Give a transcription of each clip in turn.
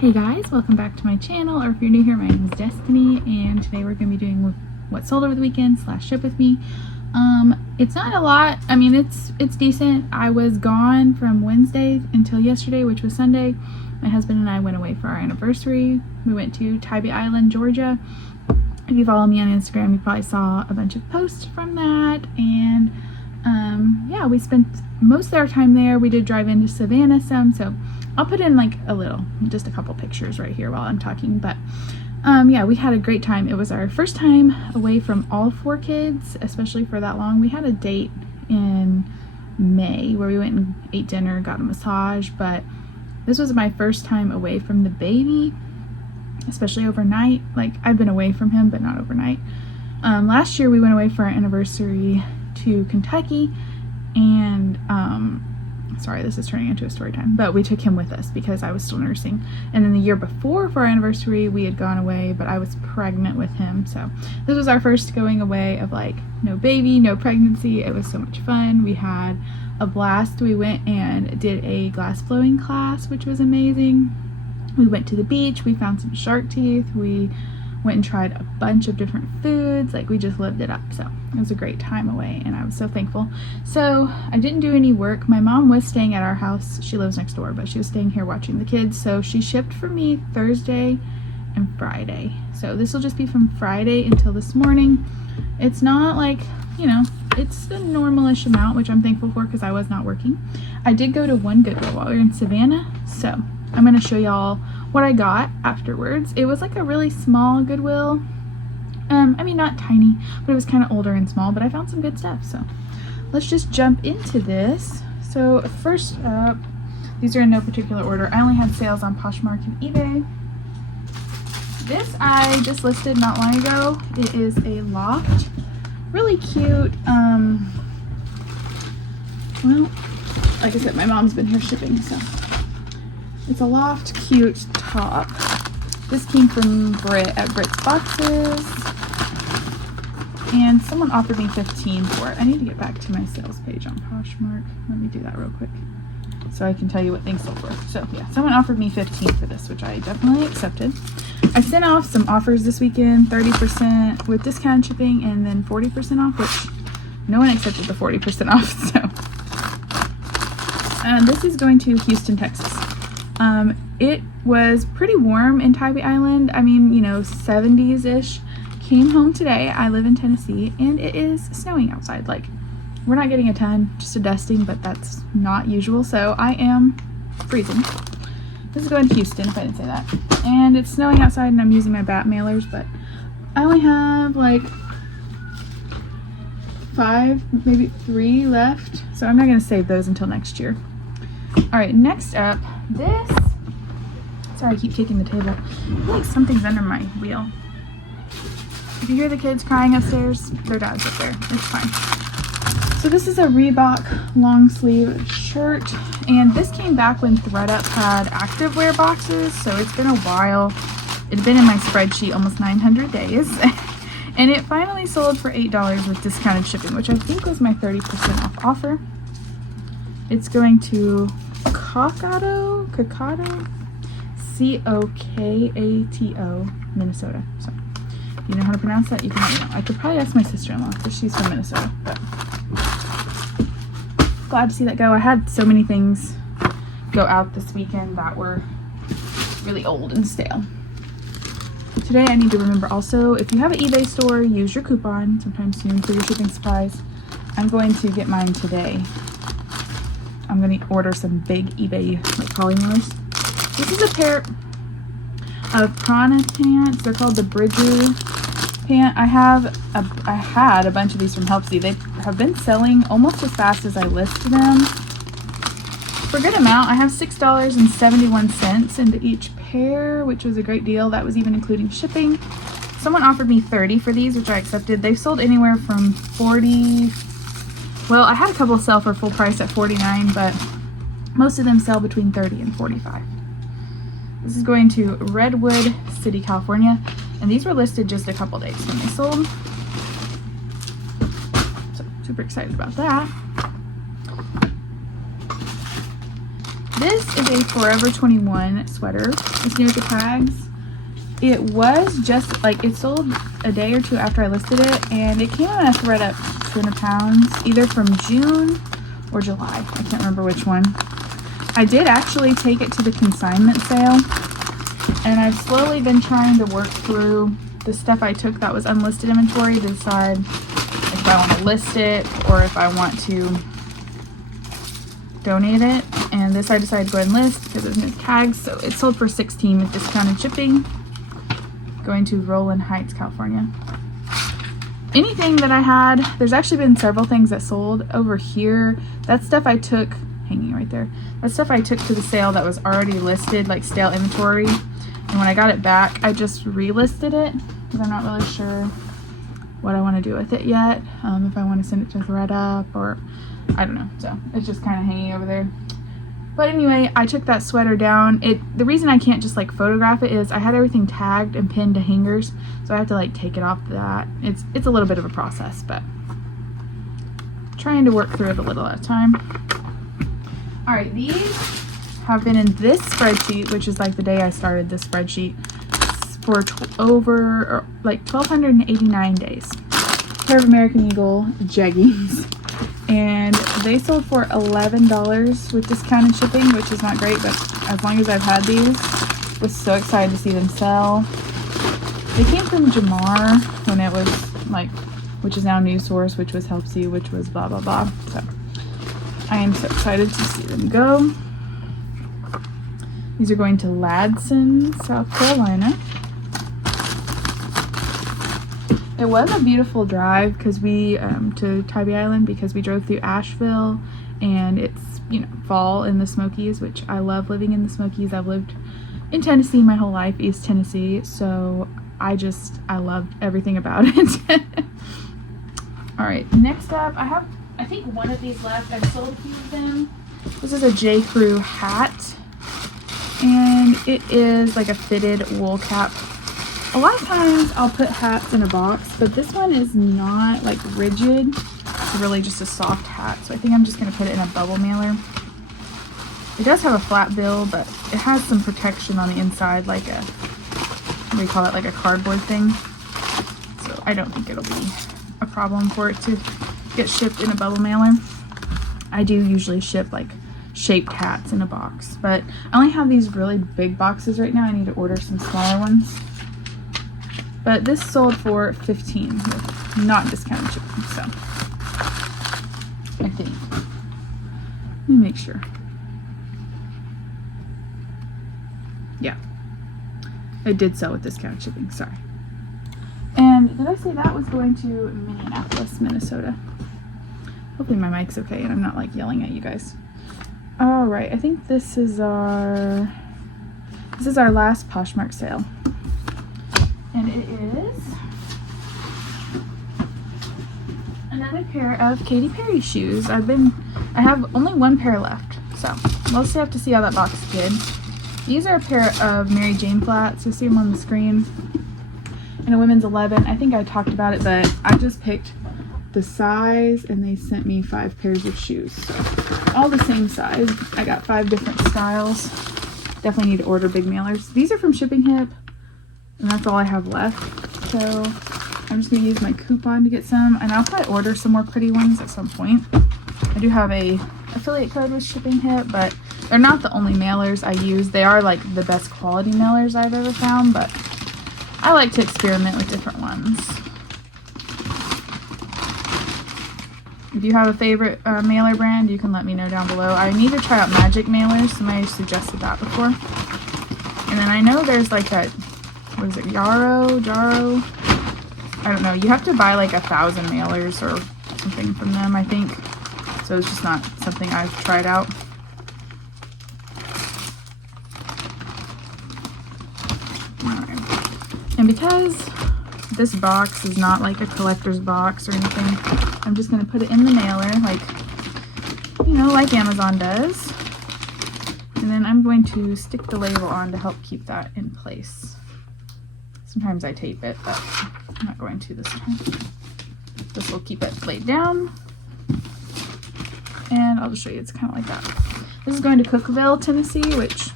Hey guys, welcome back to my channel, or if you're new here, my name is Destiny, and today we're going to be doing what sold over the weekend / ship with me. It's not a lot. I mean, it's decent. I was gone from Wednesday until yesterday, which was Sunday. My husband and I went away for our anniversary. We went to Tybee Island, Georgia. If you follow me on Instagram, you probably saw a bunch of posts from that, and yeah, we spent most of our time there. We did drive into Savannah some, so I'll put in like just a couple pictures right here while I'm talking, but yeah, we had a great time. It was our first time away from all 4 kids, especially for that long. We had a date in May where we went and ate dinner, got a massage, but this was my first time away from the baby, especially overnight. Like, I've been away from him, but not overnight. Last year we went away for our anniversary to Kentucky, and sorry, this is turning into a story time, but we took him with us because I was still nursing. And then the year before for our anniversary, we had gone away, but I was pregnant with him. So this was our first going away of like no baby, no pregnancy. It was so much fun. We had a blast. We went and did a glass blowing class, which was amazing. We went to the beach. We found some shark teeth. We went and tried a bunch of different foods. Like, we just lived it up. So it was a great time away, and I was so thankful. So I didn't do any work. My mom was staying at our house. She lives next door, but she was staying here watching the kids. So she shipped for me Thursday and Friday. So this will just be from Friday until this morning. It's not like, you know, it's the normal-ish amount, which I'm thankful for because I was not working. I did go to one Goodwill while we were in Savannah, so I'm going to show y'all what I got afterwards. It was like a really small Goodwill. I mean, not tiny, but it was kind of older and small, but I found some good stuff. So let's just jump into this. So first up, these are in no particular order. I only had sales on Poshmark and eBay. This I just listed not long ago. It is a loft. Really cute. Well, like I said, my mom's been here shipping, so it's a loft cute top. This came from Brit at Brit's Boxes, and someone offered me $15 for it. I need to get back to my sales page on Poshmark. Let me do that real quick so I can tell you what things sold for. So yeah, someone offered me $15 for this, which I definitely accepted. I sent off some offers this weekend, 30% with discount shipping, and then 40% off, which no one accepted the 40% off. So this is going to Houston, Texas. It was pretty warm in Tybee Island. I mean, you know, 70s-ish. Came home today. I live in Tennessee, and it is snowing outside. Like, we're not getting a ton, just a dusting, but that's not usual, so I am freezing. This is going to Houston, if I didn't say that. And it's snowing outside, and I'm using my bat mailers, but I only have like 5, maybe 3 left, so I'm not going to save those until next year. All right, next up, this. Sorry, I keep kicking the table. I feel like something's under my wheel. If you hear the kids crying upstairs, their dad's up there. It's fine. So this is a Reebok long sleeve shirt, and this came back when ThredUp had activewear boxes, so it's been a while. It's been in my spreadsheet almost 900 days, and it finally sold for $8 with discounted shipping, which I think was my 30% off offer. It's going to Cokato, C-O-K-A-T-O, Minnesota. So if you know how to pronounce that, you can let me know. I could probably ask my sister-in-law because she's from Minnesota, but glad to see that go. I had so many things go out this weekend that were really old and stale. Today I need to remember also, if you have an eBay store, use your coupon sometime soon for your shipping supplies. I'm going to get mine today. I'm going to order some big eBay like polymers. This is a pair of Prana pants. They're called the Bridger pant. I had a bunch of these from Helpsy. They have been selling almost as fast as I list them. For a good amount, I have $6.71 into each pair, which was a great deal. That was even including shipping. Someone offered me $30 for these, which I accepted. They've sold anywhere from $40. Well, I had a couple sell for full price at $49, but most of them sell between $30 and $45. This is going to Redwood City, California, and these were listed just a couple days when they sold. So super excited about that. this is a Forever 21 sweater. It's new with the tags. It was just like, it sold a day or two after I listed it, and it came on a thread up 200 pounds, either from June or July. I can't remember which one. I did actually take it to the consignment sale, and I've slowly been trying to work through the stuff I took that was unlisted inventory to decide if I want to list it or if I want to donate it. And this I decided to go ahead and list because there's no tags, so it sold for $16 with discounted shipping, going to Rowland Heights, California. Anything that I had, there's actually been several things that sold over here. That stuff I took, hanging right there, that stuff I took to the sale that was already listed, like stale inventory, and when I got it back I just relisted it because I'm not really sure what I want to do with it yet. If I want to send it to ThredUp or I don't know, so it's just kind of hanging over there. But anyway, I took that sweater down. The reason I can't just like photograph it is I had everything tagged and pinned to hangers, so I have to like take it off that. It's a little bit of a process, but trying to work through it a little at a time. All right, these have been in this spreadsheet, which is like the day I started this spreadsheet, for over like 1,289 days. Pair of American Eagle jeggings. And they sold for $11 with discounted shipping, which is not great, but as long as I've had these, was so excited to see them sell. They came from Jamar when it was like, which is now New Source, which was Helps You, which was blah blah blah. So I am so excited to see them go. These are going to Ladson, South Carolina. It was a beautiful drive because we to Tybee Island, because we drove through Asheville, and it's, you know, fall in the Smokies, which I love living in the Smokies. I've lived in Tennessee my whole life, East Tennessee, so I loved everything about it. All right, next up, I have, I think, one of these left. I've sold a few of them. This is a J. Crew hat, and it is like a fitted wool cap. A lot of times I'll put hats in a box, but this one is not like rigid. It's really just a soft hat, so I think I'm just going to put it in a bubble mailer. It does have a flat bill, but it has some protection on the inside, like a, what do you call it, like a cardboard thing. So I don't think it'll be a problem for it to get shipped in a bubble mailer. I do usually ship like shaped hats in a box, but I only have these really big boxes right now. I need to order some smaller ones. But this sold for $15 with not discounted shipping, so I think. Let me make sure. Yeah, it did sell with discounted shipping, sorry. And did I say that was going to Minneapolis, Minnesota? Hopefully my mic's okay and I'm not like yelling at you guys. All right, I think this is our last Poshmark sale. And it is another pair of Katy Perry shoes. I have only one pair left, so we'll still have to see how that box did. These are a pair of Mary Jane flats. You'll see them on the screen. And a women's 11. I think I talked about it, but I just picked the size and they sent me 5 pairs of shoes. So all the same size. I got 5 different styles. Definitely need to order big mailers. These are from Shipping Hip. And that's all I have left, so I'm just going to use my coupon to get some, and I'll probably order some more pretty ones at some point. I do have a affiliate code with Shipping Hip, but they're not the only mailers I use. They are like the best quality mailers I've ever found, but I like to experiment with different ones. If you have a favorite mailer brand, you can let me know down below. I need to try out Magic mailers. Somebody suggested that before. And then I know there's like a, what is it, Jaro? I don't know. You have to buy like 1,000 mailers or something from them, I think. So it's just not something I've tried out. Alright. And because this box is not like a collector's box or anything, I'm just going to put it in the mailer, like, you know, like Amazon does. And then I'm going to stick the label on to help keep that in place. Sometimes I tape it, but I'm not going to this time. This will keep it laid down. And I'll just show you, it's kind of like that. This is going to Cookville, Tennessee, which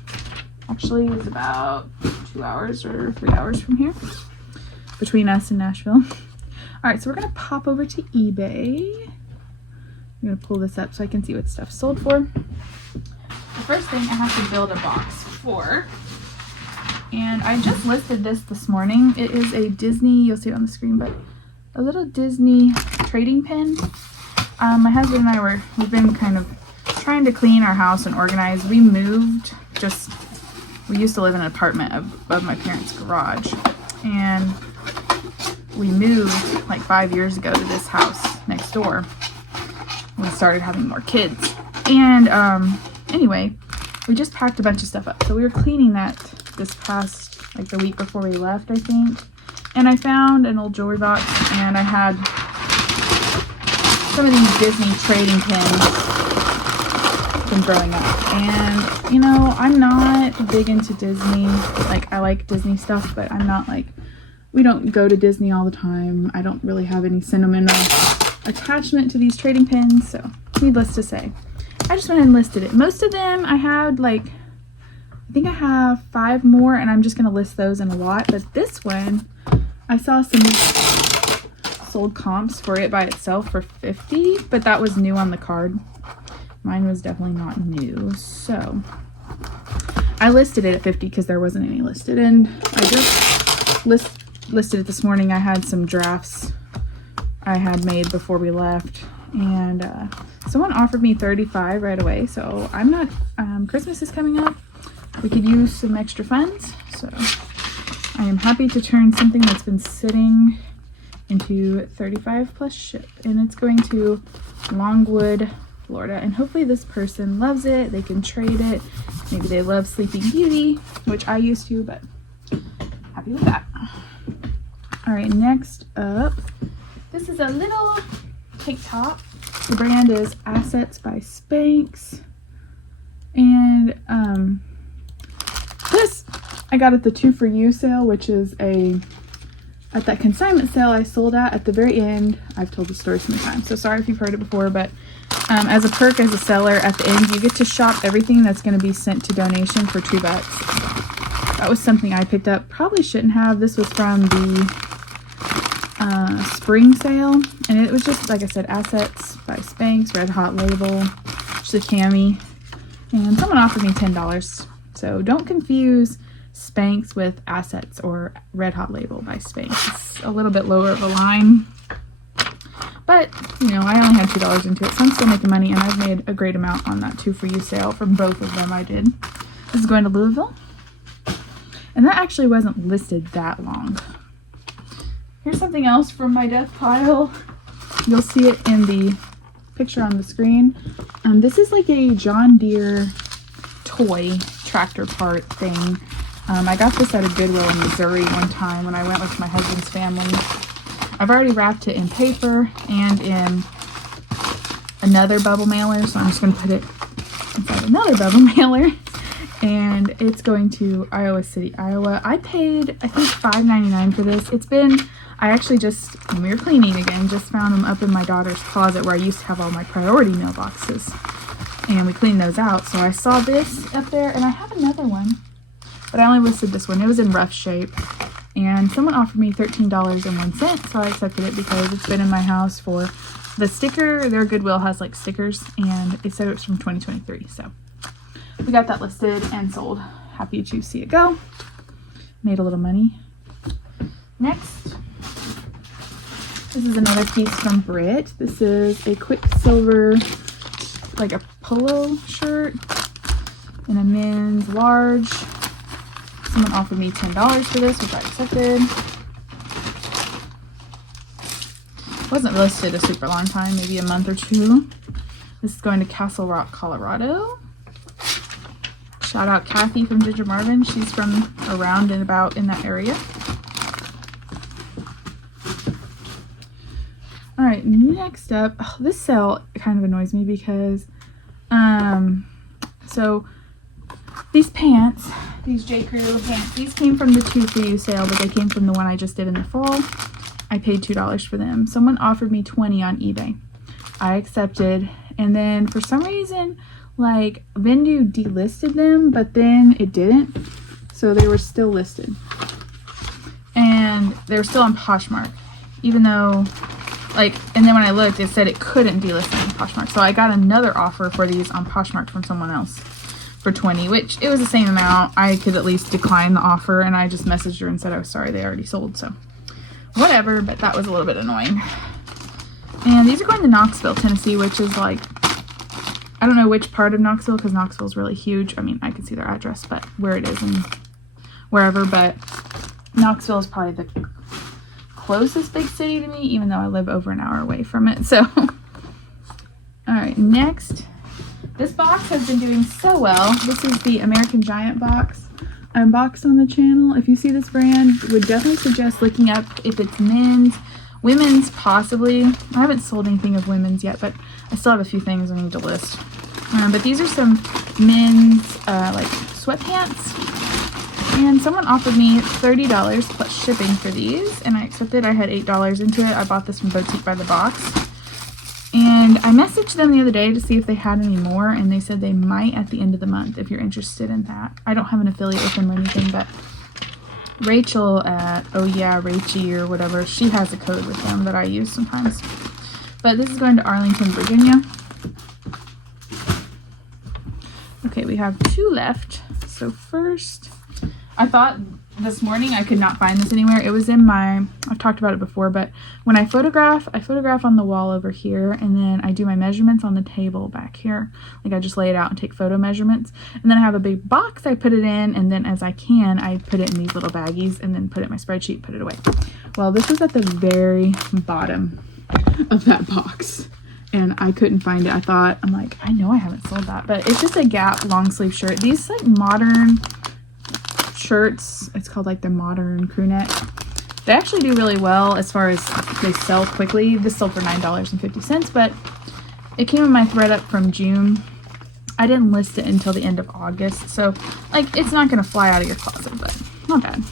actually is about 2 hours or 3 hours from here, between us and Nashville. All right, so we're gonna pop over to eBay. I'm gonna pull this up so I can see what stuff sold for. The first thing I have to build a box for, and I just listed this morning. It is a Disney, you'll see it on the screen, but a little Disney trading pin. My husband and I we've been kind of trying to clean our house and organize. We moved, we used to live in an apartment above my parents' garage, and we moved like 5 years ago to this house next door. We started having more kids, and anyway, we just packed a bunch of stuff up. So we were cleaning that this past, like the week before we left, I think, and I found an old jewelry box, and I had some of these Disney trading pins from growing up. And you know, I'm not big into Disney. Like, I like Disney stuff, but I'm not like, we don't go to Disney all the time. I don't really have any sentimental attachment to these trading pins, so needless to say, I just went ahead and listed it. Most of them I had, like, I think I have 5 more, and I'm just gonna list those in a lot. But this one, I saw some sold comps for it by itself for $50, but that was new on the card. Mine was definitely not new, so I listed it at $50 because there wasn't any listed, and I just listed it this morning. I had some drafts I had made before we left, and someone offered me $35 right away. So I'm not, Christmas is coming up. We could use some extra funds, so I am happy to turn something that's been sitting into $35 plus ship, and it's going to Longwood, Florida, and hopefully this person loves it. They can trade it. Maybe they love Sleeping Beauty, which I used to, but happy with that. All right, next up, this is a little tank top. The brand is Assets by Spanx, and this I got at the 2 for You sale, which is at that consignment sale I sold at the very end. I've told the story so many times, so sorry if you've heard it before, but as a perk, as a seller, at the end you get to shop everything that's going to be sent to donation for $2. That was something I picked up. Probably shouldn't have. This was from the spring sale, and it was just, like I said, Assets by Spanx, Red Hot Label, just a cami, and someone offered me $10. So don't confuse Spanx with Assets or Red Hot Label by Spanx. It's a little bit lower of a line, but you know, I only had $2 into it, so I'm still making money, and I've made a great amount on that 2 for You sale from both of them I did. This is going to Louisville, and that actually wasn't listed that long. Here's something else from my death pile. You'll see it in the picture on the screen. This is like a John Deere toy tractor part thing. I got this at a Goodwill in Missouri one time when I went with my husband's family. I've already wrapped it in paper and in another bubble mailer, so I'm just going to put it inside another bubble mailer. And it's going to Iowa City, Iowa. I paid, I think, $5.99 for this. It's been, I actually just, when we were cleaning again, just found them up in my daughter's closet where I used to have all my priority mailboxes. And we cleaned those out. So I saw this up there, and I have another one, but I only listed this one. It was in rough shape. And someone offered me $13.01, so I accepted it because it's been in my house for the sticker. Their Goodwill has like stickers, and it said it was from 2023. So we got that listed and sold. Happy to see it go. Made a little money. Next, this is another piece from Brit. This is a Quicksilver, like a polo shirt in a men's large. Someone offered me $10 for this, which I accepted. Wasn't listed a super long time, maybe a month or 2. This is going to Castle Rock, Colorado. Shout out Kathy from Ginger Marvin. She's from around and about in that area. All right, next up, this sale kind of annoys me because, so these pants, these J. Crew pants, these came from the 2 for You sale, but they came from the one I just did in the fall. I paid $2 for them. Someone offered me $20 on eBay. I accepted, and then for some reason, like Vendu delisted them, but then it didn't. So they were still listed. And they were still on Poshmark, even though, like, and then when I looked, it said it couldn't delist on Poshmark. So I got another offer for these on Poshmark from someone else for $20, which it was the same amount. I could at least decline the offer, and I just messaged her and said I was sorry, they already sold. So whatever, but that was a little bit annoying. And these are going to Knoxville, Tennessee, which is like, I don't know which part of Knoxville, because Knoxville is really huge. I mean, I can see their address, but where it is and wherever, but Knoxville is probably the closest big city to me, even though I live over an hour away from it. So all right, next, this box has been doing so well. This is the American Giant box I unboxed on the channel. If you see this brand, would definitely suggest looking up if it's men's, women's possibly. I haven't sold anything of women's yet, but I still have a few things I need to list. But these are some men's like sweatpants, and someone offered me $30 plus shipping for these, and I accepted. I had $8 into it. I bought this from Boutique by the Box, and I messaged them the other day to see if they had any more, and they said they might at the end of the month if you're interested in that. I don't have an affiliate with them or anything, but Rachel at Oh Yeah Rachie or whatever, she has a code with them that I use sometimes. But this is going to Arlington, Virginia. Okay, we have 2 left. So first, I thought this morning I could not find this anywhere. It was in my, I've talked about it before, but when I photograph on the wall over here, and then I do my measurements on the table back here. Like I just lay it out and take photo measurements. And then I have a big box I put it in, and then as I can, I put it in these little baggies and then put it in my spreadsheet, put it away. Well, this was at the very bottom of that box, and I couldn't find it. I'm like, I know I haven't sold that, but it's just a Gap long sleeve shirt. These like modern shirts, it's called like the modern crew neck. They actually do really well as far as they sell quickly. This sold for $9.50, but it came in my thread up from June. I didn't list it until the end of August, so like it's not gonna fly out of your closet, but not bad.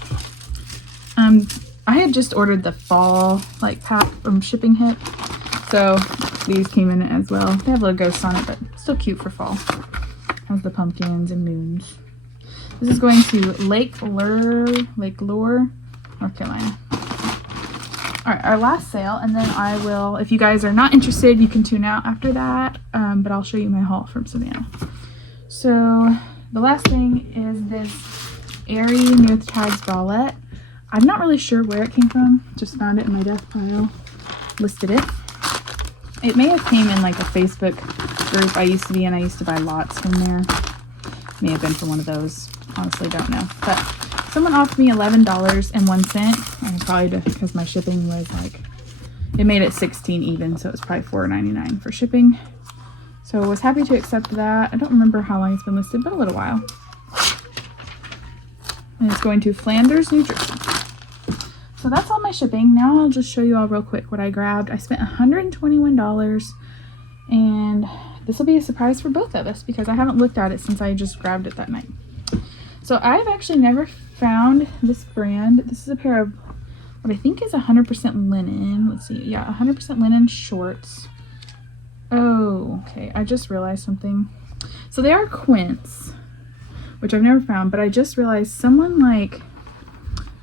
I had just ordered the fall like pack from Shipping Hit, so these came in it as well. They have little ghosts on it, but still cute for fall. Has the pumpkins and moons. This is going to Lake Lure, North Carolina. All right, our last sale, and then I will, if you guys are not interested, you can tune out after that, but I'll show you my haul from Savannah. So the last thing is this Airy New with Tags bralette. I'm not really sure where it came from. Just found it in my death pile. Listed it. It may have came in like a Facebook group I used to be in. I used to buy lots from there. May have been from one of those. Honestly, don't know. But someone offered me $11.01. And probably because my shipping was like, it made it 16 even, so it was probably $4.99 for shipping. So I was happy to accept that. I don't remember how long it's been listed, but a little while. And it's going to Flanders, New Jersey. So that's all my shipping. Now I'll just show you all real quick what I grabbed. I spent $121, and this will be a surprise for both of us because I haven't looked at it since I just grabbed it that night. So I've actually never found this brand. This is a pair of what I think is 100% linen. Let's see. Yeah, 100% linen shorts. Oh, okay. I just realized something. So they are quince, which I've never found, but I just realized someone like,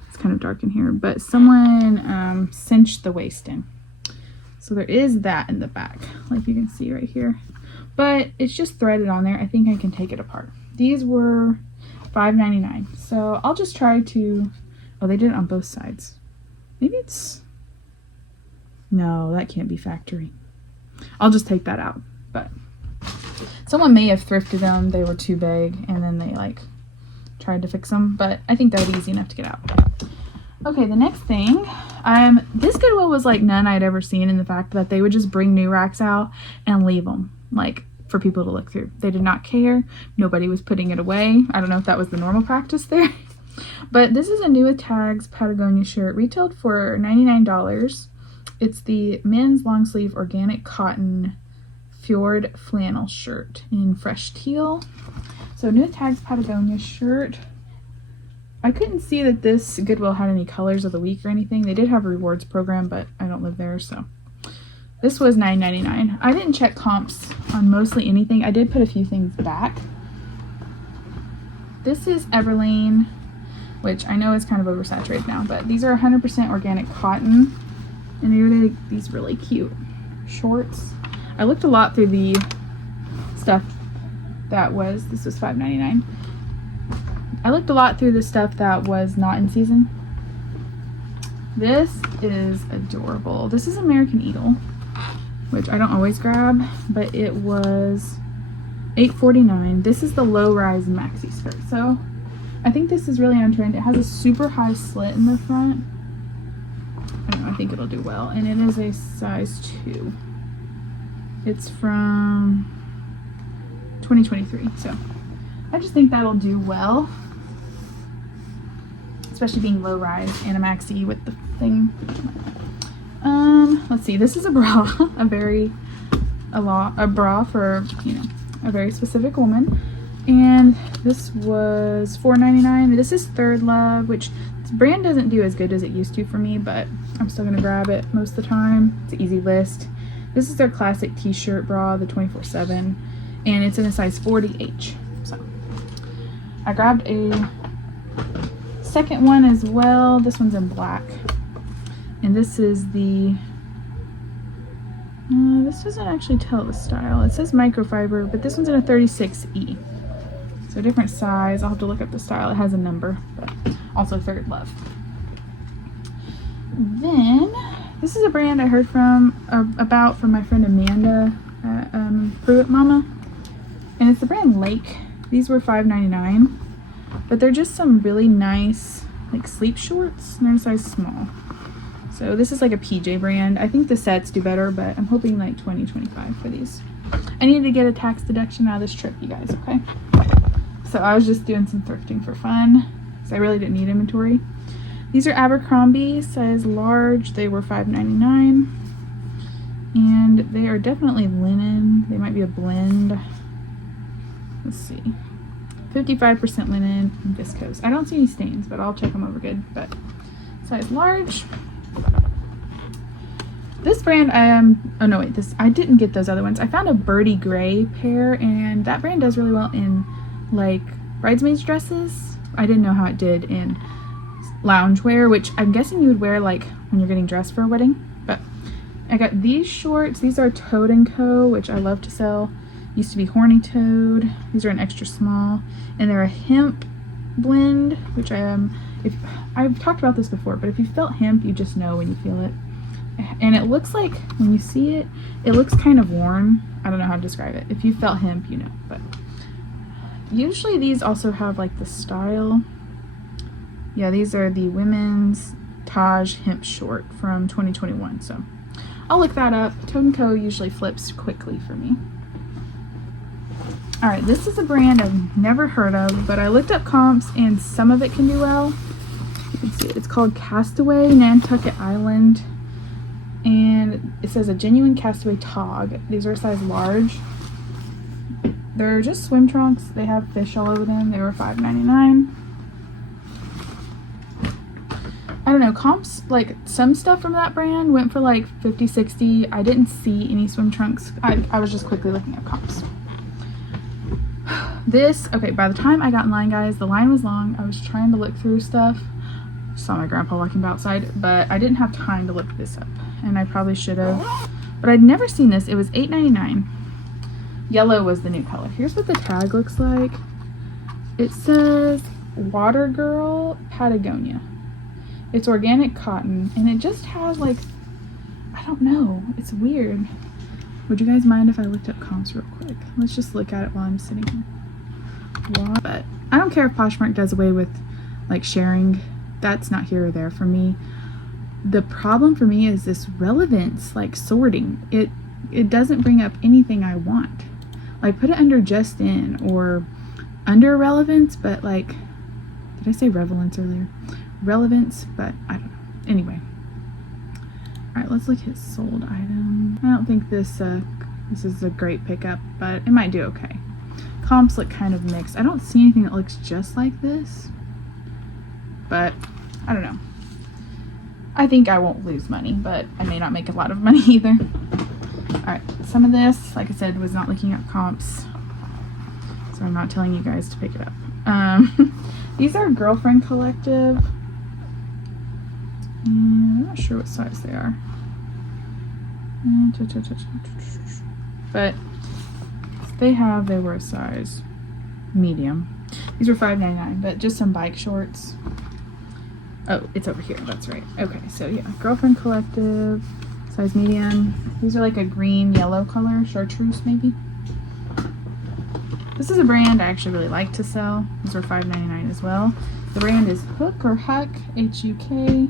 it's kind of dark in here, but someone cinched the waist in. So there is that in the back, like you can see right here. But it's just threaded on there. I think I can take it apart. These were $5.99. So I'll just try to, oh, they did it on both sides. Maybe it's, no, that can't be factory. I'll just take that out. But someone may have thrifted them. They were too big, and then they like tried to fix them. But I think that would be easy enough to get out. Okay, the next thing, this Goodwill was like none I'd ever seen in the fact that they would just bring new racks out and leave them like for people to look through. They did not care. Nobody was putting it away. I don't know if that was the normal practice there. But this is a New with Tags Patagonia shirt, retailed for $99. It's the men's long sleeve organic cotton fjord flannel shirt in fresh teal. So New with Tags Patagonia shirt. I couldn't see that this Goodwill had any colors of the week or anything. They did have a rewards program, but I don't live there, so. This was $9.99. I didn't check comps on mostly anything. I did put a few things back. This is Everlane, which I know is kind of oversaturated now, but these are 100% organic cotton, and they're these really cute shorts. I looked a lot through the stuff that was, this was $5.99. I looked a lot through the stuff that was not in season. This is adorable. This is American Eagle, which I don't always grab, but it was $8.49. This is the low-rise maxi skirt. So I think this is really on trend. It has a super high slit in the front. I don't know, I think it'll do well. And it is a size 2. It's from 2023. So I just think that'll do well, especially being low-rise and a maxi with the thing. Let's see, this is a bra, a bra for, you know, a very specific woman, and this was $4.99. This is Third Love, which this brand doesn't do as good as it used to for me, but I'm still gonna grab it most of the time. It's an easy list. This is their classic t-shirt bra, the 24/7, and it's in a size 40H. So I grabbed a second one as well. This one's in black, and this is the this doesn't actually tell the style. It says microfiber, but this one's in a 36E, so different size. I'll have to look up the style. It has a number, but also Third Love. Then this is a brand I heard about from my friend Amanda at Pruitt Mama, and it's the brand Lake. These were $5.99. But they're just some really nice like sleep shorts, and they're in size small. So this is like a PJ brand. I think the sets do better, but I'm hoping like $20, $25 for these. I need to get a tax deduction out of this trip, you guys, okay? So I was just doing some thrifting for fun, because I really didn't need inventory. These are Abercrombie, size large. They were $5.99. And they are definitely linen. They might be a blend. Let's see. 55% linen and viscose. I don't see any stains, but I'll check them over good. But size large. This brand, oh no wait, I didn't get those other ones. I found a Birdie Gray pair, and that brand does really well in like bridesmaids dresses. I didn't know how it did in loungewear, which I'm guessing you would wear like when you're getting dressed for a wedding. But I got these shorts. These are Toad & Co., which I love to sell. Used to be Horny Toad. These are an extra small, and they're a hemp blend, which I've talked about this before, but if you felt hemp, you just know when you feel it. And it looks like, when you see it, it looks kind of worn. I don't know how to describe it. If you felt hemp, you know. But usually these also have like the style. Yeah, these are the women's Taj hemp short from 2021. So I'll look that up. Toad & Co. usually flips quickly for me. All right, this is a brand I've never heard of, but I looked up comps and some of it can do well. You can see it. It's called Castaway Nantucket Island, and it says a genuine Castaway tog. These are a size large. They're just swim trunks. They have fish all over them. They were $5.99. I don't know, comps, like some stuff from that brand went for like $50, $60. I didn't see any swim trunks. I was just quickly looking at comps. This, okay, by the time I got in line, guys, the line was long. I was trying to look through stuff. Saw my grandpa walking by outside, but I didn't have time to look this up, and I probably should have. But I'd never seen this. It was $8.99. Yellow was the new color. Here's what the tag looks like. It says Water Girl Patagonia. It's organic cotton, and it just has like, I don't know, it's weird. Would you guys mind if I looked up comps real quick? Let's just look at it while I'm sitting here. But I don't care if Poshmark does away with like sharing. That's not here or there for me. The problem for me is this relevance, like sorting. It doesn't bring up anything I want. Like put it under just in or under relevance, but like, did I say relevance earlier? Relevance, but I don't know. Anyway. All right, let's look at sold items. I don't think this is a great pickup, but it might do okay. Comps look kind of mixed. I don't see anything that looks just like this, but I don't know. I think I won't lose money, but I may not make a lot of money either. Alright, some of this, like I said, was not looking at comps, so I'm not telling you guys to pick it up. These are Girlfriend Collective. I'm not sure what size they are. But they were a size medium. These were $5.99, but just some bike shorts. Oh, it's over here. That's right. Okay, so yeah, Girlfriend Collective, size medium. These are like a green yellow color, chartreuse maybe. This is a brand I actually really like to sell. These were $5.99 as well. The brand is Hook or Huck, H-U-K.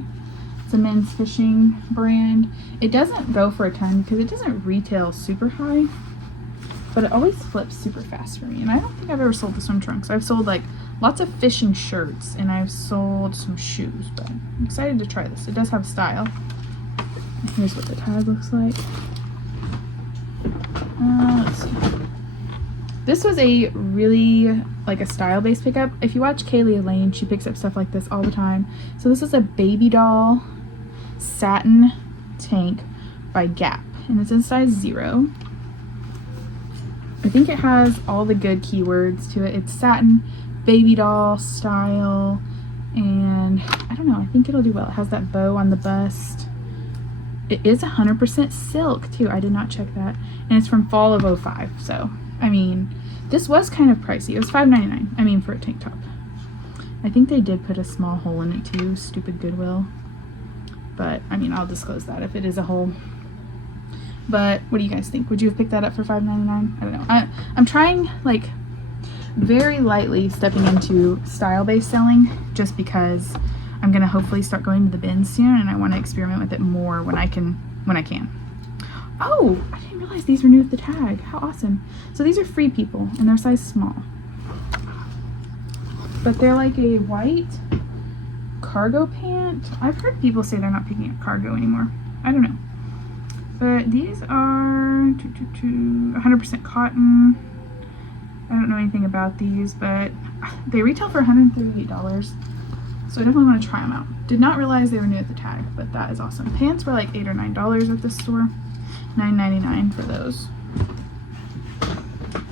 It's a men's fishing brand. It doesn't go for a ton because it doesn't retail super high, but it always flips super fast for me. And I don't think I've ever sold the swim trunks. I've sold like lots of fishing shirts and I've sold some shoes, but I'm excited to try this. It does have style. Here's what the tag looks like. Let's see. This was a really like a style-based pickup. If you watch Kaylee Elaine, she picks up stuff like this all the time. So this is a baby doll satin tank by Gap, and it's in size 0. I think it has all the good keywords to it. It's satin, baby doll style, and I don't know, I think it'll do well. It has that bow on the bust. It is 100% silk too. I did not check that. And it's from fall of 05. So, I mean, this was kind of pricey. It was $5.99. I mean, for a tank top. I think they did put a small hole in it too. Stupid Goodwill. But, I mean, I'll disclose that if it is a hole. But what do you guys think? Would you have picked that up for $5.99? I don't know. I'm trying, like, very lightly stepping into style-based selling just because I'm going to hopefully start going to the bins soon, and I want to experiment with it more when I can. Oh, I didn't realize these were new with the tag. How awesome. So these are Free People, and they're size small. But they're like a white cargo pant. I've heard people say they're not picking up cargo anymore. I don't know. But these are 100% cotton. I don't know anything about these, but they retail for $138. So I definitely want to try them out. Did not realize they were new at the tag, but that is awesome. Pants were like $8 or $9 at this store. $9.99 for those.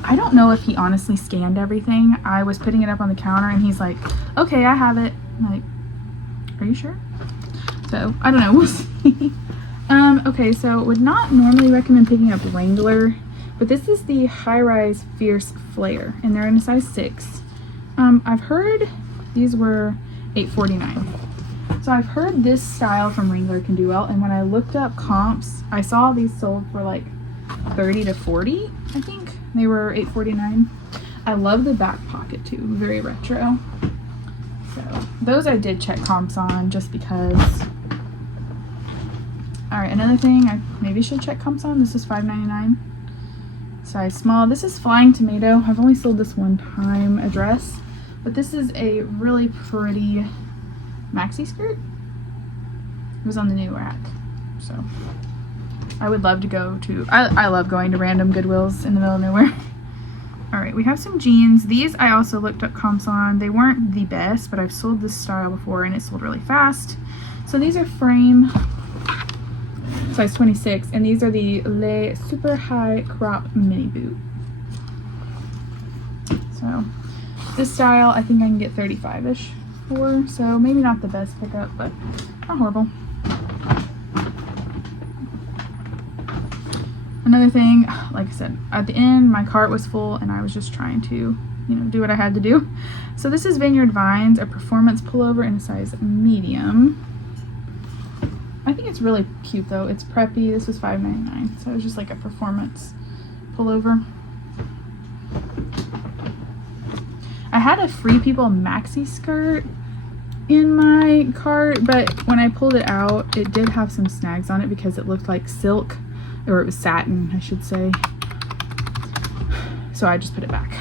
I don't know if he honestly scanned everything. I was putting it up on the counter and he's like, okay, I have it. I'm like, are you sure? So I don't know, we'll see. Okay, so would not normally recommend picking up Wrangler, but this is the high-rise Fierce Flare, and they're in a size 6. I've heard these were $8.49. So I've heard this style from Wrangler can do well, and when I looked up comps, I saw these sold for like $30 to $40, I think. They were $8.49. I love the back pocket too, very retro. So those I did check comps on just because. Alright, another thing I maybe should check comps on. This is $5.99. Size small. This is Flying Tomato. I've only sold this one time, a dress. But this is a really pretty maxi skirt. It was on the new rack. So I would love to go to, I love going to random Goodwills in the middle of nowhere. Alright, we have some jeans. These I also looked up comps on. They weren't the best, but I've sold this style before and it sold really fast. So these are Frame, size 26, and these are the Le Super High Crop Mini Boot. So this style I think I can get 35-ish for, so maybe not the best pickup, but not horrible. Another thing, like I said, at the end my cart was full and I was just trying to, do what I had to do. So this is Vineyard Vines, a performance pullover in a size medium. I think it's really cute though. It's preppy. This was $5.99, so it was just like a performance pullover. I had a Free People maxi skirt in my cart, but when I pulled it out, it did have some snags on it because it looked like silk, or it was satin, I should say. So I just put it back.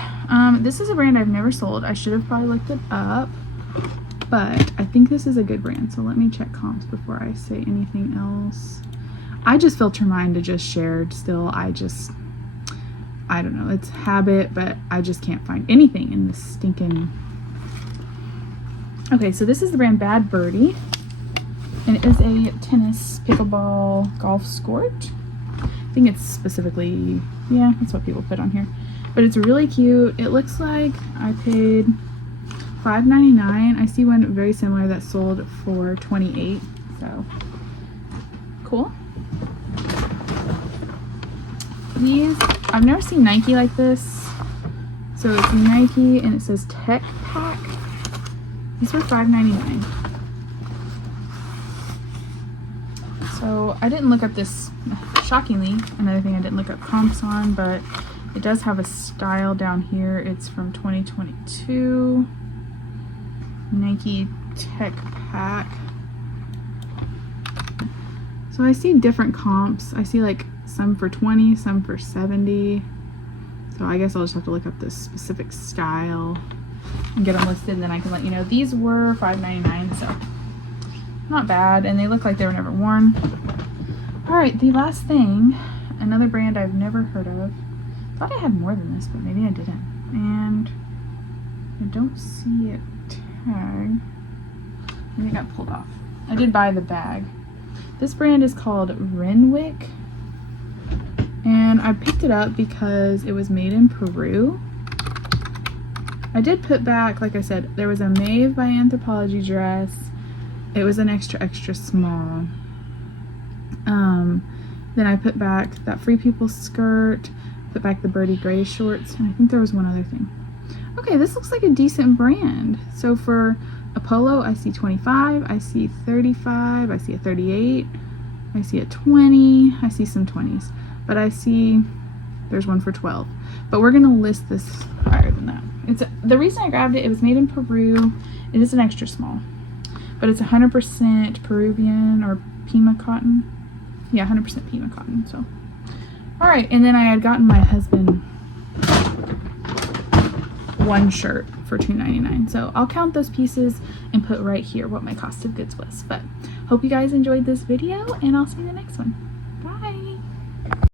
This is a brand I've never sold. I should have probably looked it up, but I think this is a good brand. So let me check comps before I say anything else. I just filter mine to just shared still. I don't know. It's habit, but I just can't find anything in this stinking. Okay, so this is the brand Bad Birdie, and it is a tennis pickleball golf skirt. I think it's specifically, yeah, that's what people put on here. But it's really cute. It looks like I paid $5.99. I see one very similar that sold for $28. So cool. These, I've never seen Nike like this. So it's Nike and it says Tech Pack. These were $5.99. So I didn't look up this, shockingly, another thing I didn't look up comps on, but it does have a style down here. It's from 2022. Nike Tech Pack. So I see different comps. I see like some for 20, some for 70. So I guess I'll just have to look up this specific style and get them listed, and then I can let you know. These were $5.99, so not bad, and they look like they were never worn. All right, the last thing, another brand I've never heard of. Thought I had more than this, but maybe I didn't. And I don't see a tag. Maybe it got pulled off. I did buy the bag. This brand is called Renwick, and I picked it up because it was made in Peru. I did put back, like I said, there was a Maeve by Anthropologie dress. It was an extra small. Then I put back that Free People skirt, put back the Birdie Gray shorts, and I think there was one other thing. Okay, this looks like a decent brand. So for a polo, I see 25, I see 35, I see a 38, I see a 20, I see some 20s, but I see there's one for 12. But we're gonna list this higher than that. The reason I grabbed it, it was made in Peru. It is an extra small, but it's 100% Peruvian or Pima cotton. Yeah, 100% Pima cotton. So, all right. And then I had gotten my husband one shirt for $2.99. So I'll count those pieces and put right here what my cost of goods was. But hope you guys enjoyed this video, and I'll see you in the next one. Bye.